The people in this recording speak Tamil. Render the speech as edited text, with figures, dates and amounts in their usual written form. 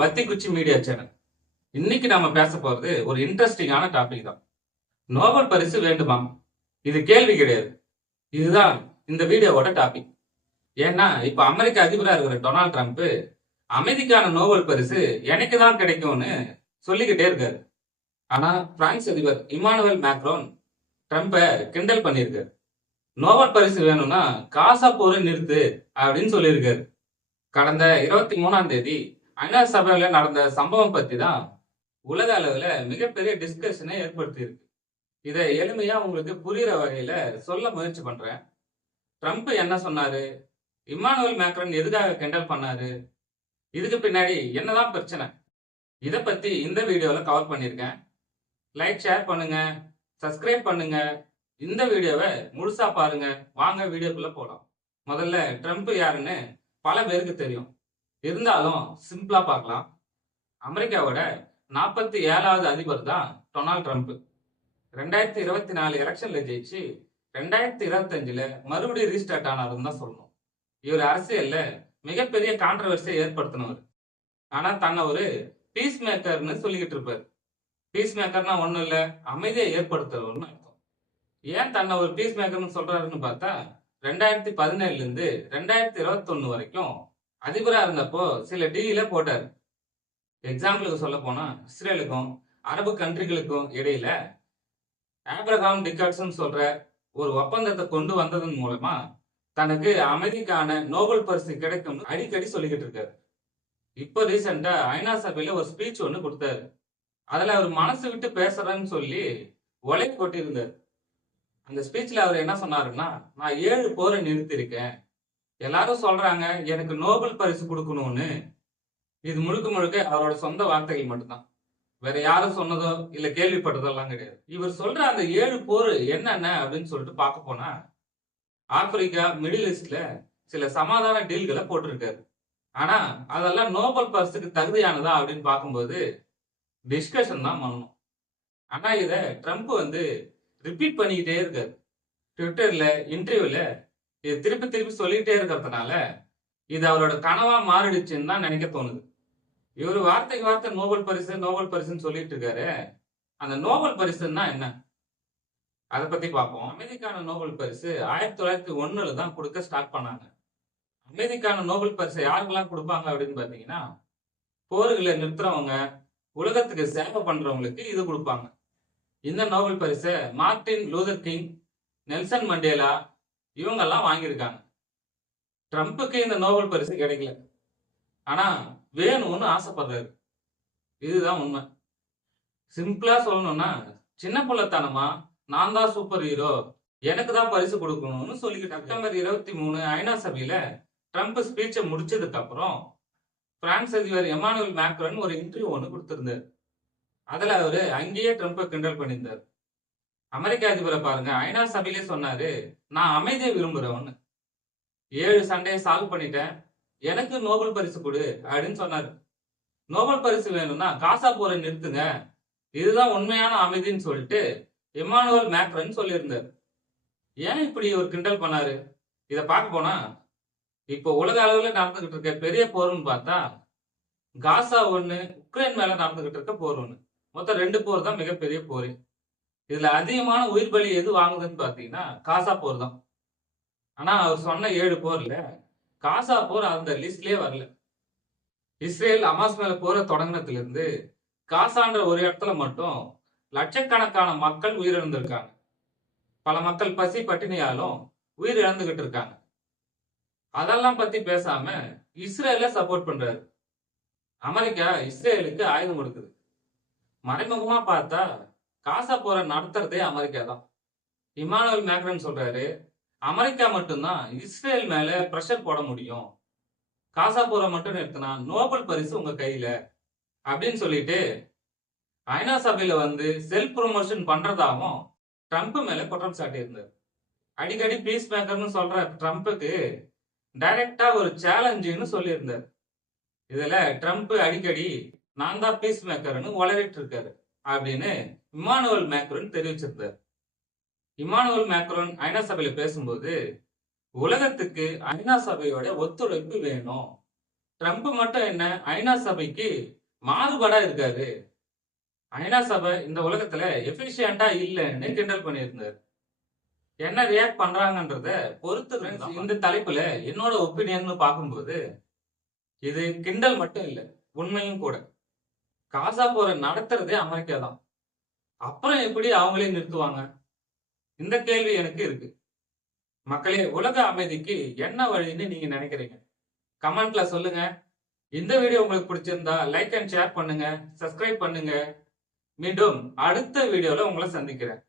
பத்தி குச்சி மீடியா சேனல். இன்னைக்கு நாம பேச போறது ஒரு இன்ட்ரெஸ்டிங்கான டாபிக் தான். நோபல் பரிசு வேண்டுமா? இது கேள்வி கிடையாது. இதுதான் இந்த வீடியோவோட டாபிக். ஏன்னா இப்ப அமெரிக்க அதிபரா இருக்கிற டொனால்ட் ட்ரம்ப் அமைதிக்கான நோபல் பரிசு எனக்கு தான் கிடைக்கும்னு சொல்லிக்கிட்டே இருக்காரு. ஆனா பிரான்ஸ் அதிபர் இமானுவேல் மேக்ரோன் ட்ரம்பை கிண்டல் பண்ணியிருக்காரு. நோபல் பரிசு வேணும்னா காசா போரை நிறுத்து அப்படின்னு சொல்லியிருக்காரு. கடந்த 23ஆம் தேதி ஐநா சபையில நடந்த சம்பவம் பத்தி தான் உலக அளவுல மிகப்பெரிய டிஸ்கஷனை ஏற்படுத்தி இருக்கு. இதை எளிமையா உங்களுக்கு புரியுற வகையில சொல்ல முயற்சி பண்றேன். ட்ரம்ப் என்ன சொன்னாரு, இம்மானுவேல் மேக்ரன் எதுக்காக கிண்டல் பண்ணாரு, இதுக்கு பின்னாடி என்னதான் பிரச்சனை, இதை பத்தி இந்த வீடியோல கவர் பண்ணியிருக்கேன். லைக் ஷேர் பண்ணுங்க, சப்ஸ்கிரைப் பண்ணுங்க, இந்த வீடியோவை முழுசா பாருங்க. வாங்க வீடியோக்குள்ள போலாம். முதல்ல ட்ரம்ப் யாருன்னு பல பேருக்கு தெரியும். இருந்தாலும் சிம்பிளா பார்க்கலாம். அமெரிக்காவோட 47வது அதிபர் தான் டொனால்ட் ட்ரம்ப். 2024 எலெக்ஷன்ல ஜெயிச்சு 2025ல மறுபடியும் ரீஸ்டார்ட் ஆனாருன்னு தான் சொல்லணும். இவர் அரசியல்ல மிகப்பெரிய கான்ட்ரவர்சியை ஏற்படுத்தினவர். ஆனா தன்னை ஒரு பீஸ் மேக்கர்னு சொல்லிக்கிட்டு இருப்பாரு. பீஸ் மேக்கர்னா ஒண்ணும் இல்ல, அமைதியை ஏற்படுத்துறவர்னு அர்த்தம். ஏன் தன்னை ஒரு பீஸ் மேக்கர்னு சொல்றாருன்னு பார்த்தா 2017ல இருந்து 2021 வரைக்கும் அதிபரா இருந்தப்போ சில டீல போட்டாரு. எக்ஸாம்பிளுக்கு சொல்ல போனா இஸ்ரேலுக்கும் அரபு கண்ட்ரிகளுக்கும் இடையில ஆப்ரஹாம் டிகாட்ஸ் சொல்ற ஒரு ஒப்பந்தத்தை கொண்டு வந்ததன் மூலமா தனக்கு அமைதிக்கான நோபல் பரிசு கிடைக்கும்னு அடிக்கடி சொல்லிக்கிட்டு இருக்காரு. இப்போ ரீசெண்டா ஐநா சபையில ஒரு ஸ்பீச் ஒண்ணு கொடுத்தாரு. அதுல அவர் மனசு விட்டு பேசுறேன்னு சொல்லி ஒலை கொட்டியிருந்தார். அந்த ஸ்பீச்ல அவர் என்ன சொன்னாருன்னா, நான் 7 போரை நிறுத்திருக்கேன், எல்லாரும் சொல்றாங்க எனக்கு நோபல் பரிசு கொடுக்கணும்னு. இது முழுக்க முழுக்க அவரோட சொந்த வார்த்தைகள் மட்டும்தான். வேற யாரும் சொன்னதோ இல்ல கேள்விப்பட்டதெல்லாம் கிடையாது. இவர் சொல்ற அந்த 7 போர் என்னென்ன அப்படின்னு சொல்லிட்டு பார்க்க போனா, ஆப்பிரிக்கா மிடில் ஈஸ்ட்ல சில சமாதான டீல்களை போட்டிருக்காரு. ஆனா அதெல்லாம் நோபல் பரிசுக்கு தகுதியானதா அப்படின்னு பார்க்கும்போது டிஸ்கஷன் தான் பண்ணணும். ஆனா இத ட்ரம்ப் ரிப்பீட் பண்ணிக்கிட்டே இருக்காரு. ட்விட்டர்ல இன்டர்வியூல இது திருப்பி திருப்பி சொல்லிட்டே இருக்கிறதுனால இது அவரோட கனவா மாறிடுச்சுன்னு தான் நினைக்க தோணுது. இவர் வார்த்தைக்கு வார்த்தை நோபல் பரிசு நோபல் பரிசுன்னு சொல்லிட்டு இருக்காரு. அந்த நோபல் பரிசுன்னா என்ன, அதை பத்தி பார்ப்போம். அமைதிக்கான நோபல் பரிசு 1901ல தான் கொடுக்க ஸ்டார்ட் பண்ணாங்க. அமைதிக்கான நோபல் பரிசு யாருக்கெல்லாம் கொடுப்பாங்க அப்படின்னு பாத்தீங்கன்னா, போர்களை நிறுத்துறவங்க, உலகத்துக்கு சேவை பண்றவங்களுக்கு இது கொடுப்பாங்க. இந்த நோபல் பரிசை Martin Luther king, Nelson Mandela இவங்கெல்லாம் வாங்கியிருக்காங்க. ட்ரம்ப்புக்கு இந்த நோபல் பரிசு கிடைக்கல, ஆனா வேணும்னு ஆசைப்படுறாரு. இதுதான் உண்மை. சிம்பிளா சொல்லணும்னா, சின்ன பிள்ளைத்தனமா நான் தான் சூப்பர் ஹீரோ, எனக்கு தான் பரிசு கொடுக்கணும்னு சொல்லிக்கிட்டு. செப்டம்பர் 23 ஐநா சபையில ட்ரம்ப் ஸ்பீச்சை முடிச்சதுக்கு அப்புறம் பிரான்ஸ் அதிபர் எமானுவேல் மேக்ரோன் ஒரு இன்டர்வியூ ஒன்று கொடுத்திருந்தார். அதுல அவரு அங்கேயே ட்ரம்ப்பை கிண்டல் பண்ணியிருந்தார். அமெரிக்க அதிபரை பாருங்க, ஐநா சபையிலே சொன்னாரு, நான் அமைதியை விரும்புறவன்னு. 7 சண்டையை சால்வ் பண்ணிட்டேன், எனக்கு நோபல் பரிசு கொடு அப்படின்னு சொன்னாரு. நோபல் பரிசு வேணும்னா காசா போரை நிறுத்துங்க, இதுதான் உண்மையான அமைதின்னு சொல்லிட்டு எமானுவேல் மேக்ரன் சொல்லியிருந்தார். ஏன் இப்படி ஒரு கிண்டல் பண்ணாரு? இதை பார்க்க போனா, இப்போ உலக அளவுல நடந்துகிட்டு இருக்க பெரிய போர்னு பார்த்தா காசா ஒண்ணு, உக்ரைன் மேல நடந்துகிட்டு இருக்க போர் ஒண்ணு. மொத்தம் 2 போர் தான் மிகப்பெரிய போர். இதுல அதிகமான உயிர் பலி எது வாங்குதுன்னு பாத்தீங்கன்னா காசா போர் தான். ஆனா அவர் சொன்ன 7 போர்ல காசா போர் அந்த லிஸ்ட்லயே வரல. இஸ்ரேல் அமாஸ் மேல போற தொடங்கினதுல இருந்து காசான்ற ஒரு இடத்துல மட்டும் லட்சக்கணக்கான மக்கள் உயிரிழந்திருக்காங்க. பல மக்கள் பசி பட்டினியாலும் உயிர் இழந்துகிட்டு இருக்காங்க. அதெல்லாம் பத்தி பேசாம இஸ்ரேல சப்போர்ட் பண்றாரு. அமெரிக்கா இஸ்ரேலுக்கு ஆயுதம் கொடுக்குது. மறைமுகமா பார்த்தா காசா போற நடத்துறதே அமெரிக்கா தான். இமானுவேல் மேக்ரன் சொல்றாரு, அமெரிக்கா மட்டும்தான் இஸ்ரேல் மேல பிரஷர் போட முடியும், காசா போரை மட்டும் நிறுத்தினா நோபல் பரிசு உங்க கையில அப்படின்னு சொல்லிட்டு ஐநா சபையில செல்ஃப் ப்ரொமோஷன் பண்றதாவும் ட்ரம்ப் மேல குற்றம் சாட்டி இருந்தார். அடிக்கடி பீஸ் மேக்கர்னு சொல்ற ட்ரம்ப்புக்கு டைரக்டா ஒரு சேலஞ்சுன்னு சொல்லியிருந்தார். இதுல ட்ரம்ப் அடிக்கடி நான் தான் பீஸ் மேக்கர்னு உளறிட்டு இருக்காரு அப்படின்னு இமானுவேல் மேக்ரோன் தெரிவிச்சிருந்தார். இமானுவேல் மேக்ரோன் ஐநா சபையில பேசும்போது உலகத்துக்கு ஐநா சபையோட ஒத்துழைப்பு வேணும், ட்ரம்ப் மட்டும் என்ன ஐநா சபைக்கு மாறுபாடா இருக்காரு. ஐநா சபை இந்த உலகத்துல எஃபிஷியன்டா இல்லைன்னு கிண்டல் பண்ணியிருந்தாரு. என்ன ரியாக்ட் பண்றாங்கன்றத பொறுத்து தான். இந்த தலைப்புல என்னோட ஒப்பீனியன் பார்க்கும்போது இது கிண்டல் மட்டும் இல்ல, உண்மையும் கூட. காசா போரை நடத்துறதே அமெரிக்கா தான். அப்புறம் எப்படி அவங்களே நிறுத்துவாங்க? இந்த கேள்வி எனக்கு இருக்கு. மக்களே, உலக அமைதிக்கு என்ன வழின்னு நீங்க நினைக்கிறீங்க? கமெண்ட்ல சொல்லுங்க. இந்த வீடியோ உங்களுக்கு பிடிச்சிருந்தா லைக் அண்ட் ஷேர் பண்ணுங்க, சப்ஸ்கிரைப் பண்ணுங்க. மீண்டும் அடுத்த வீடியோல உங்களை சந்திக்கிறேன்.